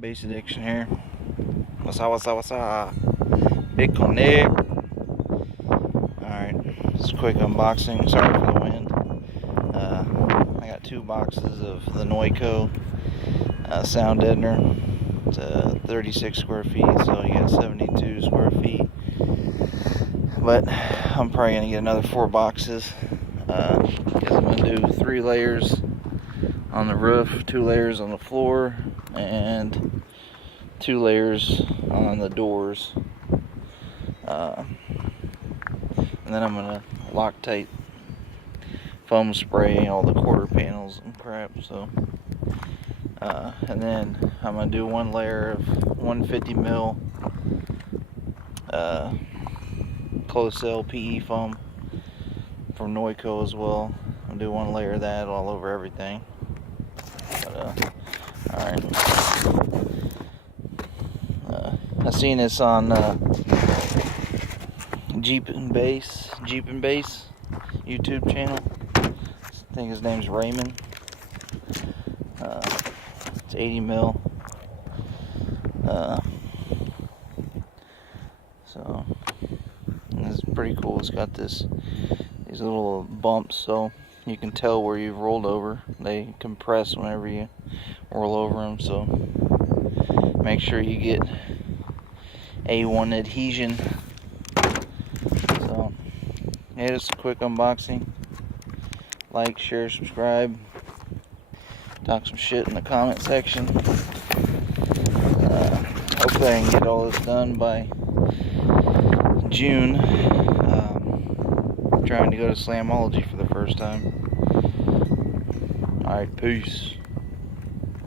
Bass Addiction here. What's up? Big Nick. Alright, just a quick unboxing. Sorry for the wind. I got 2 boxes of the Noico sound deadener. It's 36 square feet, so you got 72 square feet. But I'm probably going to get another 4 boxes. Because I'm going to do 3 layers on the roof, 2 layers on the floor, and 2 layers on the doors. And then I'm going to Loctite foam spray all the quarter panels and crap. So, and then I'm going to do 1 layer of 150 mil closed cell PE foam from Noico as well. I'm going to do 1 layer of that all over everything. But, alright. I seen this on Jeep and Bass YouTube channel. I think his name's Raymond. It's 80 mil. So this is pretty cool. It's got these little bumps, so you can tell where you've rolled over. They compress whenever you roll over them, so make sure you get A1 adhesion. So yeah, just a quick unboxing. Like, share, subscribe, talk some shit in the comment section. Hopefully I can get all this done by June. Trying to go to Slamology for the first time. Alright, peace.